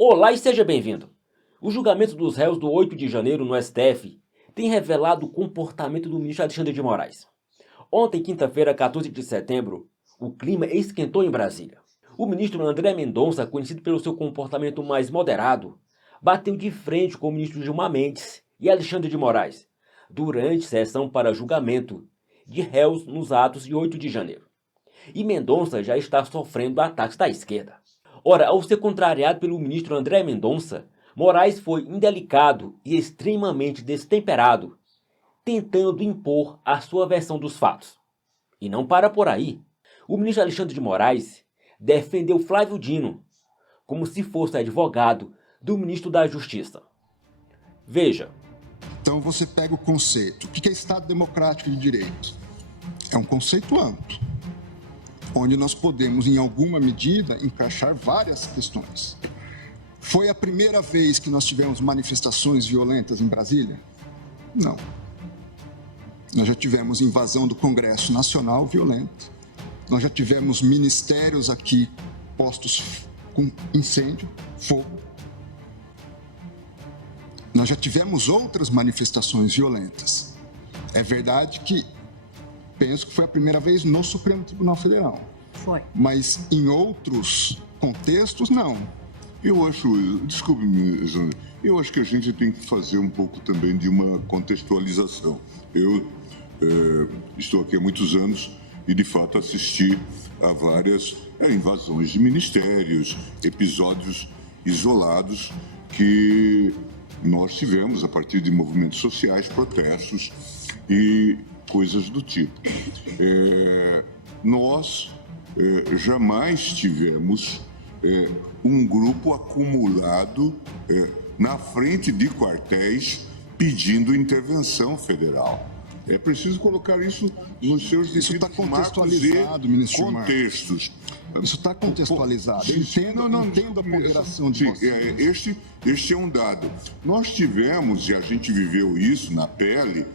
Olá e seja bem-vindo. O julgamento dos réus do 8 de janeiro no STF tem revelado o comportamento do ministro Alexandre de Moraes. Ontem, quinta-feira, 14 de setembro, o clima esquentou em Brasília. O ministro André Mendonça, conhecido pelo seu comportamento mais moderado, bateu de frente com o ministro Gilmar Mendes e Alexandre de Moraes durante sessão para julgamento de réus nos atos de 8 de janeiro. E Mendonça já está sofrendo ataques da esquerda. Ora, ao ser contrariado pelo ministro André Mendonça, Moraes foi indelicado e extremamente destemperado, tentando impor a sua versão dos fatos. E não para por aí. O ministro Alexandre de Moraes defendeu Flávio Dino como se fosse advogado do ministro da Justiça. Veja. Então você pega o conceito. O que é Estado Democrático de Direito? É um conceito amplo, onde nós podemos, em alguma medida, encaixar várias questões. Foi a primeira vez que nós tivemos manifestações violentas em Brasília? Não. Nós já tivemos invasão do Congresso Nacional violenta, nós já tivemos ministérios aqui postos com incêndio, fogo. Nós já tivemos outras manifestações violentas. É verdade que penso que foi a primeira vez no Supremo Tribunal Federal. Foi. Mas em outros contextos, não. Eu acho, desculpe-me, Zana, eu acho que a gente tem que fazer um pouco também de uma contextualização. Eu estou aqui há muitos anos e, de fato, assisti a várias invasões de ministérios, episódios isolados que nós tivemos a partir de movimentos sociais, protestos e coisas do tipo. Nós jamais tivemos um grupo acumulado na frente de quartéis pedindo intervenção federal. É preciso colocar isso nos seus devidos marcos e contextos. Isso está contextualizado. Entendo a ponderação de vocês. Este é um dado. Nós tivemos, e a gente viveu isso na pele,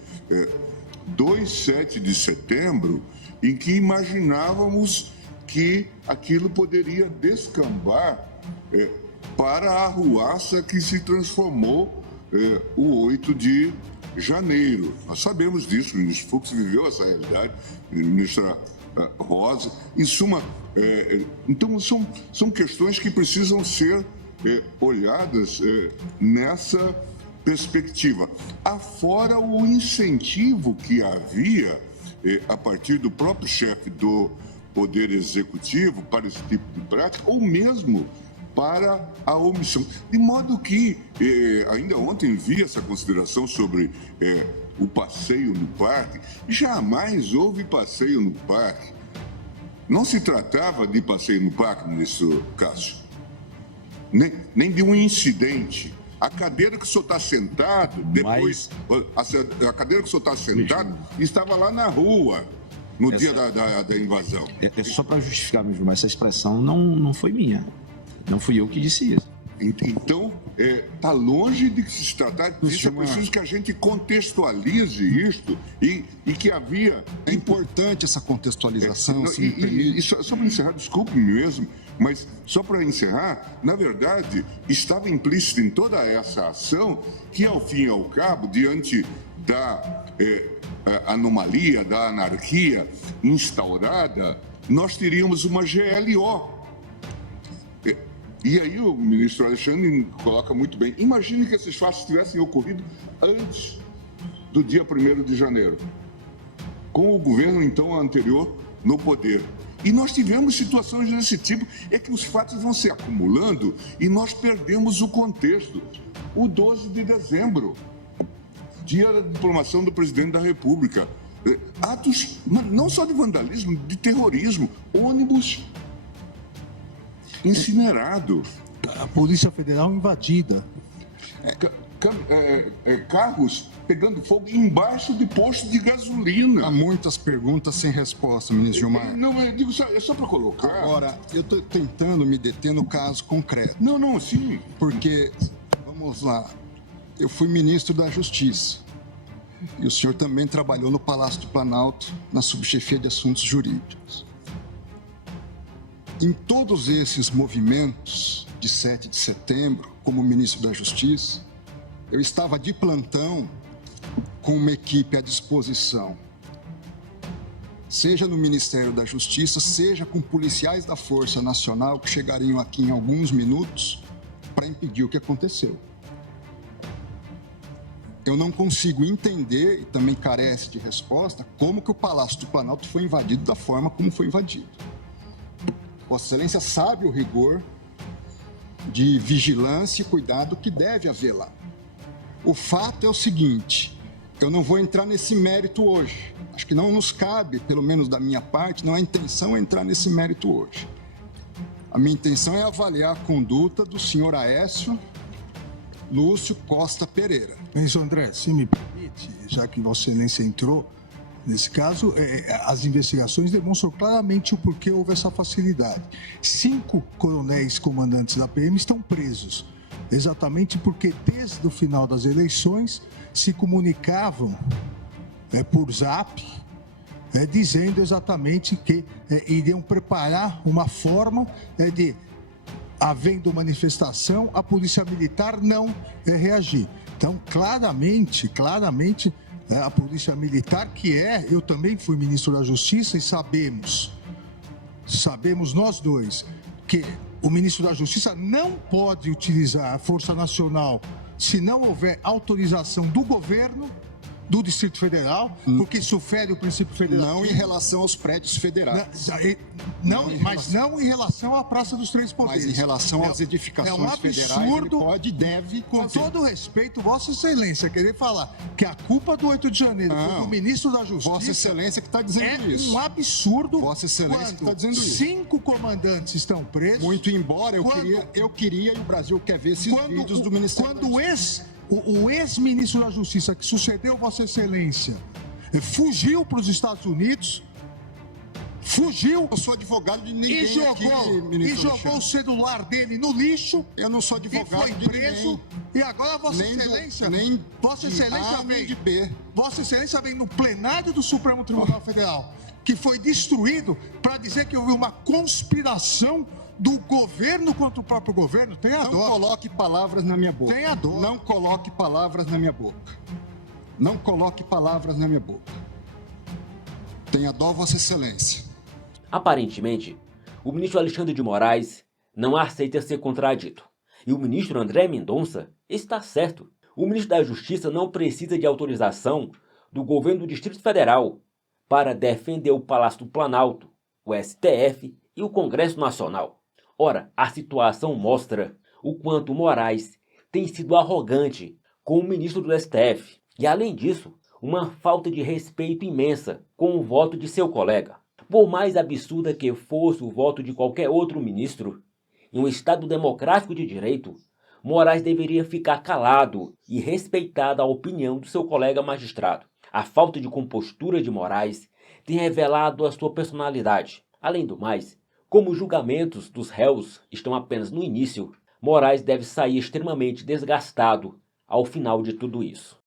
7 de setembro, em que imaginávamos que aquilo poderia descambar para a arruaça que se transformou o 8 de janeiro. Nós sabemos disso, o ministro Fux viveu essa realidade, a ministra Rosa. Em suma, então são questões que precisam ser olhadas nessa perspectiva. Afora o incentivo que havia a partir do próprio chefe do Poder Executivo para esse tipo de prática, ou mesmo para a omissão. De modo que, ainda ontem vi essa consideração sobre o passeio no parque. Jamais houve passeio no parque. Não se tratava de passeio no parque, ministro Cássio, nem de um incidente. A cadeira que o senhor está sentado, depois, a cadeira que o senhor está sentado, estava lá na rua, no dia da invasão. É só para justificar mesmo, mas essa expressão não foi minha. Não fui eu que disse isso. Então, está longe de se tratar disso. É preciso que a gente contextualize isto e que havia... É importante essa contextualização, se me permite. Só para encerrar, desculpe-me mesmo, mas só para encerrar, na verdade, estava implícito em toda essa ação que, ao fim e ao cabo, diante da anomalia, da anarquia instaurada, nós teríamos uma GLO. E aí o ministro Alexandre coloca muito bem. Imagine que esses fatos tivessem ocorrido antes do dia 1º de janeiro, com o governo, então, anterior no poder. E nós tivemos situações desse tipo, é que os fatos vão se acumulando e nós perdemos o contexto. O 12 de dezembro, dia da diplomação do presidente da República. Atos, não só de vandalismo, de terrorismo, ônibus incinerado. A Polícia Federal invadida. Carros pegando fogo embaixo de posto de gasolina. Há muitas perguntas sem resposta, ministro Gilmar. Não, eu digo é só para colocar. Agora, eu estou tentando me deter no caso concreto. Não, sim. Porque, vamos lá, eu fui ministro da Justiça. E o senhor também trabalhou no Palácio do Planalto, na subchefia de assuntos jurídicos. Em todos esses movimentos de 7 de setembro, como ministro da Justiça, eu estava de plantão com uma equipe à disposição, seja no Ministério da Justiça, seja com policiais da Força Nacional que chegariam aqui em alguns minutos para impedir o que aconteceu. Eu não consigo entender, e também carece de resposta, como que o Palácio do Planalto foi invadido da forma como foi invadido. Vossa Excelência sabe o rigor de vigilância e cuidado que deve haver lá. O fato é o seguinte, eu não vou entrar nesse mérito hoje. Acho que não nos cabe, pelo menos da minha parte, não é intenção entrar nesse mérito hoje. A minha intenção é avaliar a conduta do senhor Aécio Lúcio Costa Pereira. Ministro André, se me permite, já que Vossa Excelência entrou, nesse caso, as investigações demonstram claramente o porquê houve essa facilidade. 5 coronéis comandantes da PM estão presos, exatamente porque desde o final das eleições se comunicavam por zap, dizendo exatamente que iriam preparar uma forma de, havendo manifestação, a Polícia Militar não reagir. Então, claramente, a Polícia Militar, eu também fui ministro da Justiça e sabemos nós dois, que o ministro da Justiça não pode utilizar a Força Nacional se não houver autorização do governo do Distrito Federal, porque isso fere o princípio federal. Não em relação aos prédios federais. Não em relação à Praça dos Três Poderes. Mas em relação às edificações federais, ele pode e deve com conter. todo respeito, Vossa Excelência, querer falar que a culpa do 8 de janeiro foi do ministro da Justiça... Vossa Excelência que está dizendo isso. É um absurdo. Vossa Excelência que está dizendo isso. 5 comandantes estão presos. Muito embora eu queria e o Brasil quer ver esses vídeos do Ministério da Justiça. O ex-ministro da Justiça que sucedeu Vossa Excelência fugiu para os Estados Unidos, Eu sou advogado de ninguém e jogou o celular dele no lixo. Eu não sou advogado e foi de preso. ninguém. E agora Vossa Excelência Vossa Excelência vem no plenário do Supremo Tribunal Federal, que foi destruído, para dizer que houve uma conspiração do governo contra o próprio governo. Tenha dó. Não coloque palavras na minha boca. Tenha dó. Não coloque palavras na minha boca. Não coloque palavras na minha boca. Tenha dó, Vossa Excelência. Aparentemente, o ministro Alexandre de Moraes não aceita ser contradito. E o ministro André Mendonça está certo. O ministro da Justiça não precisa de autorização do governo do Distrito Federal para defender o Palácio do Planalto, o STF e o Congresso Nacional. Ora, a situação mostra o quanto Moraes tem sido arrogante com o ministro do STF. E além disso, uma falta de respeito imensa com o voto de seu colega. Por mais absurda que fosse o voto de qualquer outro ministro, em um Estado democrático de direito, Moraes deveria ficar calado e respeitar a opinião do seu colega magistrado. A falta de compostura de Moraes tem revelado a sua personalidade. Além do mais, como os julgamentos dos réus estão apenas no início, Moraes deve sair extremamente desgastado ao final de tudo isso.